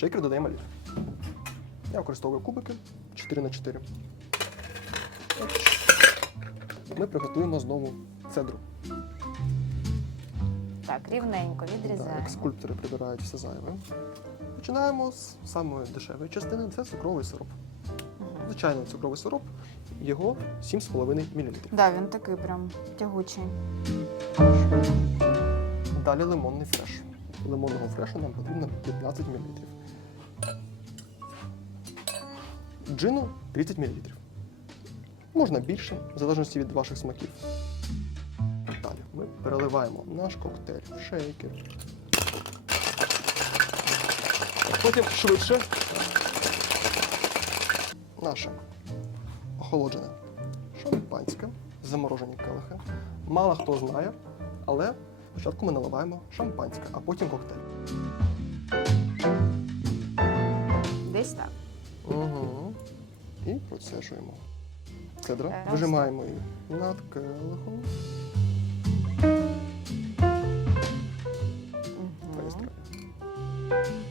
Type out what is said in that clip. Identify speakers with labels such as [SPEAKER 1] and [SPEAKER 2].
[SPEAKER 1] шейкер додаємо лід. Я використовую кубики 4 на 4 Ми приготуємо знову цедру.
[SPEAKER 2] Так, рівненько відрізаємо.
[SPEAKER 1] як скульптори прибирають все зайве. Починаємо з самої дешевої частини це цукровий сироп. Звичайний цукровий сироп, його 7,5 мл.
[SPEAKER 2] Да, він такий прям тягучий.
[SPEAKER 1] Далі лимонний фреш. Лимонного фрешу нам потрібно 15 мл. Джину 30 мл. Можна більше, в залежності від ваших смаків. Далі ми переливаємо наш коктейль в шейкер. Потім швидше наше охолоджене шампанське, заморожені келихи. Мало хто знає, але спочатку ми наливаємо шампанське, а потім коктейль
[SPEAKER 2] тіста.
[SPEAKER 1] Угу. І процежуємо. Кедра.
[SPEAKER 2] Е, Раз.
[SPEAKER 1] Вижимаємо її над келихом. Угу. Та.